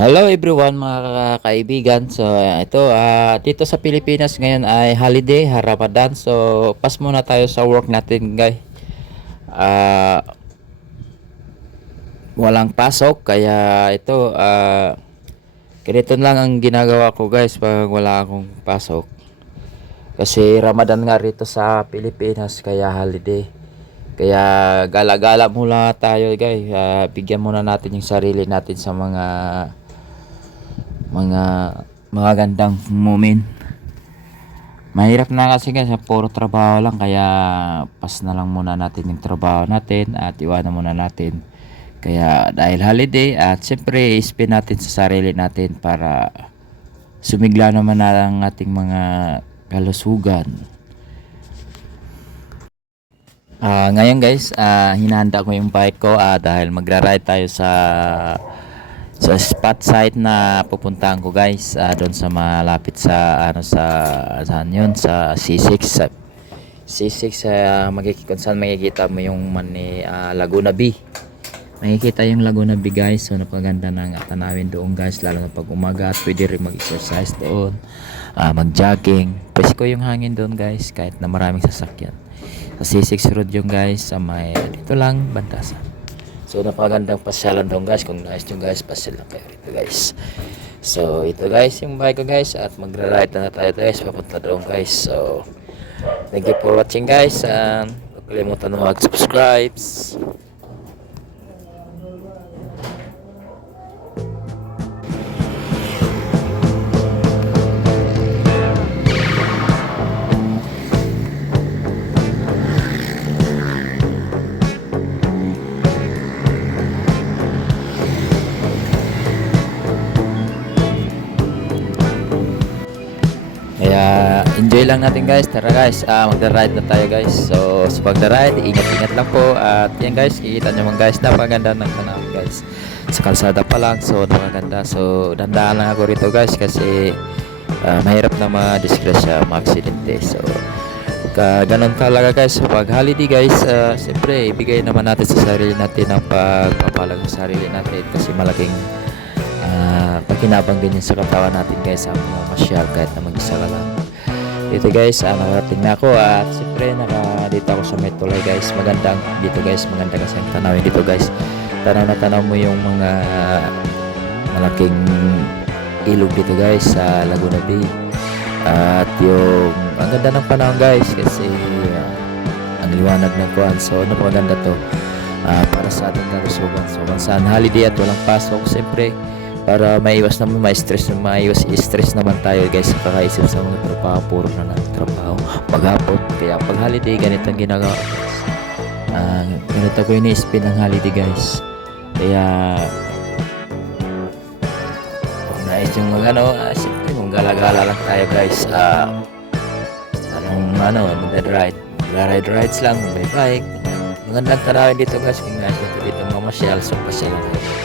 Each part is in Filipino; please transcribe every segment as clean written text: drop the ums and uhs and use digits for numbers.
Hello everyone mga kaibigan. So ito dito sa Pilipinas ngayon ay holiday, Ramadan. So pas muna tayo sa work natin, guys. Ah Walang pasok kaya ito ganito lang ang ginagawa ko, guys, pag wala akong pasok. Kasi Ramadan nga rito sa Pilipinas kaya holiday. Kaya gala-gala muna tayo, guys. Bigyan muna natin yung sarili natin sa mga mga gandang moment. Mahirap na kasi, guys, puro trabaho lang kaya pas na lang muna natin yung trabaho natin at iwanan muna natin. Kaya dahil holiday at siyempre spend natin sa sarili natin para sumigla naman na ang ating mga kalusugan. Ngayon, guys, hinahanda ko yung bike ko dahil magra-ride tayo sa spot site na pupuntahan ko, guys, doon sa malapit sa saan yun, sa C6 kung saan makikita mo yung Laguna B. Makikita yung Laguna B, guys. So napaganda ng tanawin doon, guys, lalo na pag umaga, at pwede rin mag-exercise doon, mag-jogging. Presko yung hangin doon, guys, kahit na maraming sasakyan. Sa C6 road yung, guys, sa may dito lang Bantasan. So napakagandang pasyalan doon, guys. Kung nais nyo, guys, pasyal lang kayo rito, guys. So ito, guys, yung bike ko, guys, at magra-ride na tayo, guys, papunta doon, guys. So thank you for watching, guys. Huwag kalimutan na mag-subscribe. Kaya enjoy lang natin, guys. Tara, guys, magra-ride na tayo, guys. So sa pagda-ride, ingat-ingat lang po. At yan, guys, kikita nyo man, guys, napakaganda ng tanawin, guys, sa kalsada pa lang. So napakaganda. So dandaan lang ako rito, guys, kasi mahirap na ma-disgrasya, ma-aksidente. So ganun talaga, guys, pag holiday, guys. Siyempre ibigay naman natin sa sarili natin ang pagpapalag sa sarili natin, kasi malaking pakinabang din yun sa katawan natin, guys, sa mga masyal kahit na mag-isa ka lang. Dito, guys, nakarating na ako at siyempre dito ako sa Metulay, guys. Magandang dito, guys, maganda kasi ang tanawin dito, guys. Tanaw na tanaw mo yung mga malaking ilog dito, guys, sa Laguna Bay. At yung ang ganda ng panahon, guys, kasi ang liwanag ng kuwan. So napakaganda to para sa ating kalusugan. So kung saan holiday at walang pasok, siyempre para maiwas naman maiwas stress naman tayo, guys, kakaisip sa mga trabaho, puro na lang trabaho maghapon. Kaya pag holiday, ganito ang ginagawa, ganito ko ini-spend ang holiday, guys. Kaya kung nais yung siyempre kung gala-gala lang tayo, guys, ride rides lang, may bike, magandang tarawin dito, guys. Kung nais dito mamasyal, so pasyal lang tayo, guys.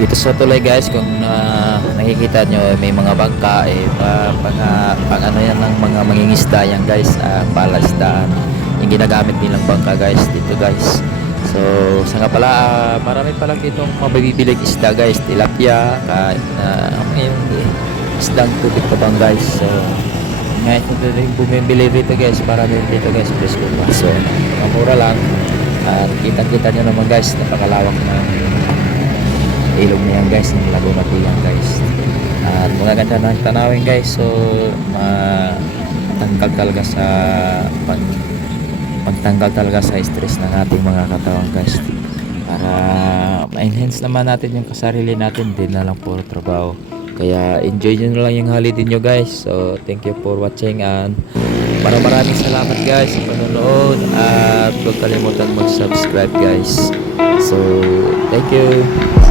Dito sa tulay, guys, kung nakikita nyo, may mga bangka, pang ano yan ng mga mangingisda yan, guys, palasdaan yung ginagamit nilang bangka, guys, dito, guys. So sa nga pala, marami palang ditong mabibilig isda, guys, tilapia, kahit na yung isdang tubig pa bang, guys. So ngayon yung bumibili dito, guys, marami dito, guys, presko pa. So mura lang at kita-kita nyo naman, guys, napakalawak ng ilog niyan, guys, ng Laguna Bay, guys. At magaganda ng tanawin, guys. So matanggal talaga sa pagtanggal talaga sa stress ng ating mga katawan, guys, para ma-enhance naman natin yung kasarili natin, din na lang puro trabaho. Kaya enjoy nyo na lang yung holiday nyo guys. So thank you for watching and maraming salamat guys sa panonood at huwag kalimutan mag-subscribe guys. So thank you.